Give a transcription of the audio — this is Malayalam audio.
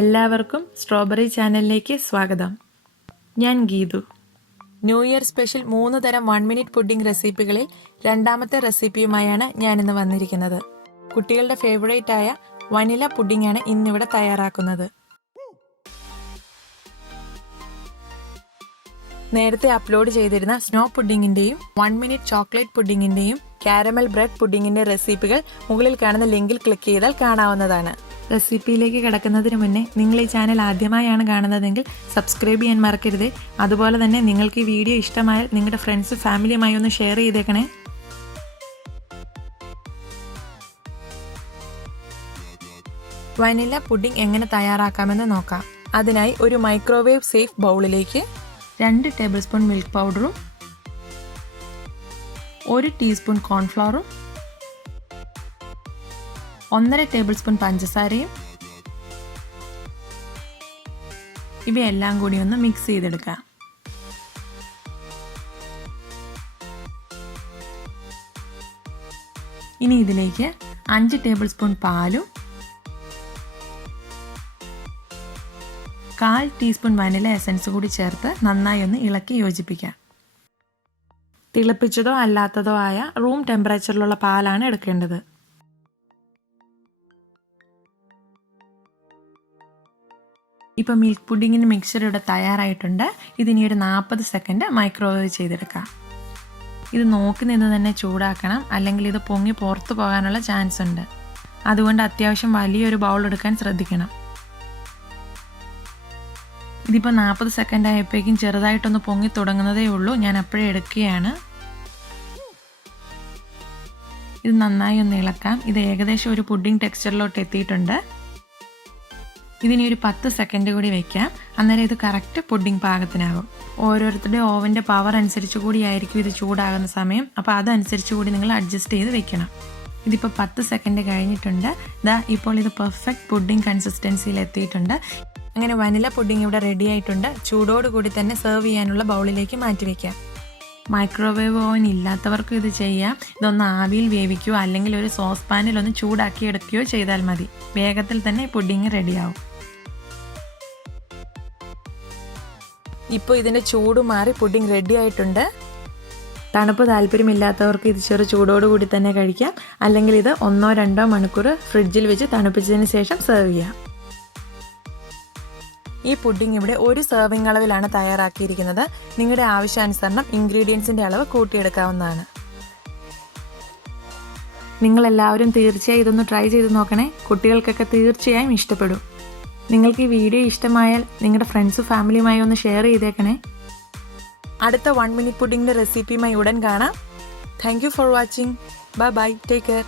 എല്ലാവർക്കും സ്ട്രോബെറി ചാനലിലേക്ക് സ്വാഗതം. ഞാൻ ഗീതു. ന്യൂ ഇയർ സ്പെഷ്യൽ 3 തരം 1 മിനിറ്റ് പുഡിംഗ് റെസിപ്പികളിൽ രണ്ടാമത്തെ റെസിപ്പിയുമായാണ് ഞാനിന്ന് വന്നിരിക്കുന്നത്. കുട്ടികളുടെ ഫേവറേറ്റ് ആയ വനില പുഡിംഗ് ആണ് ഇന്നിവിടെ തയ്യാറാക്കുന്നത്. നേരത്തെ അപ്ലോഡ് ചെയ്തിരുന്ന സ്നോ പുഡിങ്ങിന്റെയും 1 മിനിറ്റ് ചോക്ലേറ്റ് പുഡിങ്ങിന്റെയും കാരമൽ ബ്രെഡ് പുഡിങ്ങിന്റെ റെസിപ്പികൾ മുകളിൽ കാണുന്ന ലിങ്കിൽ ക്ലിക്ക് ചെയ്താൽ കാണാവുന്നതാണ്. റെസിപ്പിയിലേക്ക് കിടക്കുന്നതിന് മുന്നേ നിങ്ങൾ ഈ ചാനൽ ആദ്യമായാണ് കാണുന്നതെങ്കിൽ സബ്സ്ക്രൈബ് ചെയ്യാൻ മറക്കരുത്. അതുപോലെ തന്നെ നിങ്ങൾക്ക് ഈ വീഡിയോ ഇഷ്ടമായാൽ നിങ്ങളുടെ ഫ്രണ്ട്സ് ഫാമിലിയുമായി ഒന്ന് ഷെയർ ചെയ്തേക്കണേ. വനില പുഡിംഗ് എങ്ങനെ തയ്യാറാക്കാമെന്ന് നോക്കാം. അതിനായി ഒരു മൈക്രോവേവ് സേഫ് ബൗളിലേക്ക് 2 ടേബിൾ സ്പൂൺ മിൽക്ക് പൗഡറും 1 ടീസ്പൂൺ കോൺഫ്ലവറും 1.5 ടേബിൾ സ്പൂൺ പഞ്ചസാരയും ഇവയെല്ലാം കൂടി ഒന്ന് മിക്സ് ചെയ്തെടുക്കാം. ഇനി ഇതിലേക്ക് 5 ടേബിൾ സ്പൂൺ പാലും 1/4 ടീസ്പൂൺ വനില എസൻസ് കൂടി ചേർത്ത് നന്നായി ഒന്ന് ഇളക്കി യോജിപ്പിക്കാം. തിളപ്പിച്ചതോ അല്ലാത്തതോ ആയ റൂം ടെമ്പറേച്ചറിലുള്ള പാലാണ് എടുക്കേണ്ടത്. ഇപ്പോൾ മിൽക്ക് പുഡിങ്ങിന് മിക്സർ ഇവിടെ തയ്യാറായിട്ടുണ്ട്. ഇതിനി ഒരു 40 സെക്കൻഡ് മൈക്രോവേവ് ചെയ്തെടുക്കാം. ഇത് നോക്കി നിന്ന് തന്നെ ചൂടാക്കണം, അല്ലെങ്കിൽ ഇത് പൊങ്ങി പുറത്തു പോകാനുള്ള ചാൻസ് ഉണ്ട്. അതുകൊണ്ട് അത്യാവശ്യം വലിയൊരു ബൗൾ എടുക്കാൻ ശ്രദ്ധിക്കണം. ഇതിപ്പോൾ 40 സെക്കൻഡ് ആയപ്പോഴേക്കും ചെറുതായിട്ടൊന്ന് പൊങ്ങി തുടങ്ങുന്നതേ ഉള്ളൂ. ഞാൻ അപ്പോഴേ എടുക്കുകയാണ്. ഇത് നന്നായി ഒന്ന് ഇളക്കാം. ഇത് ഏകദേശം ഒരു പുഡിംഗ് ടെക്സ്ചറിലോട്ട് എത്തിയിട്ടുണ്ട്. ഇതിനി ഒരു 10 സെക്കൻഡ് കൂടി വെക്കാം. അന്നേരം ഇത് കറക്റ്റ് പുഡിംഗ് പാകത്തിനാകും. ഓരോരുത്തരുടെ ഓവൻ്റെ പവർ അനുസരിച്ച് കൂടിയായിരിക്കും ഇത് ചൂടാകുന്ന സമയം. അപ്പോൾ അതനുസരിച്ച് കൂടി നിങ്ങൾ അഡ്ജസ്റ്റ് ചെയ്ത് വെക്കണം. ഇതിപ്പോൾ 10 സെക്കൻഡ് കഴിഞ്ഞിട്ടുണ്ട്. ഇപ്പോൾ ഇത് പെർഫെക്റ്റ് പുഡിംഗ് കൺസിസ്റ്റൻസിയിൽ എത്തിയിട്ടുണ്ട്. അങ്ങനെ വനില പുഡിംഗ് ഇവിടെ റെഡി ആയിട്ടുണ്ട്. ചൂടോടുകൂടി തന്നെ സെർവ് ചെയ്യാനുള്ള ബൗളിലേക്ക് മാറ്റി വയ്ക്കാം. മൈക്രോവേവ് ഓവൻ ഇല്ലാത്തവർക്കും ഇത് ചെയ്യാം. ഇതൊന്ന് ആവിയിൽ വേവിക്കുകയോ അല്ലെങ്കിൽ ഒരു സോസ് പാനിൽ ഒന്ന് ചൂടാക്കി എടുക്കുകയോ ചെയ്താൽ മതി. വേഗത്തിൽ തന്നെ പുഡിംഗ് റെഡിയാവും. ഇപ്പോൾ ഇതിൻ്റെ ചൂട് മാറി പുഡിംഗ് റെഡി ആയിട്ടുണ്ട്. തണുപ്പ് താല്പര്യമില്ലാത്തവർക്ക് ഇത് ചെറു ചൂടോടുകൂടി തന്നെ കഴിക്കാം. അല്ലെങ്കിൽ ഇത് 1-2 മണിക്കൂർ ഫ്രിഡ്ജിൽ വെച്ച് തണുപ്പിച്ചതിന് ശേഷം സെർവ് ചെയ്യാം. ഈ പുഡിംഗ് ഇവിടെ ഒരു സെർവിംഗ് അളവിലാണ് തയ്യാറാക്കിയിരിക്കുന്നത്. നിങ്ങളുടെ ആവശ്യാനുസരണം ഇൻഗ്രീഡിയൻസിൻ്റെ അളവ് കൂട്ടിയെടുക്കാവുന്നതാണ്. നിങ്ങളെല്ലാവരും തീർച്ചയായും ഇതൊന്ന് ട്രൈ ചെയ്ത് നോക്കണേ. കുട്ടികൾക്കൊക്കെ തീർച്ചയായും ഇഷ്ടപ്പെടും. നിങ്ങൾക്ക് ഈ വീഡിയോ ഇഷ്ടമായാൽ നിങ്ങളുടെ ഫ്രണ്ട്സും ഫാമിലിയുമായി ഒന്ന് ഷെയർ ചെയ്തേക്കണേ. അടുത്ത 1 മിനിറ്റ് പുഡിങ്ങിൻ്റെ റെസിപ്പിയുമായി ഉടൻ കാണാം. Thank you for watching. Bye bye. Take care.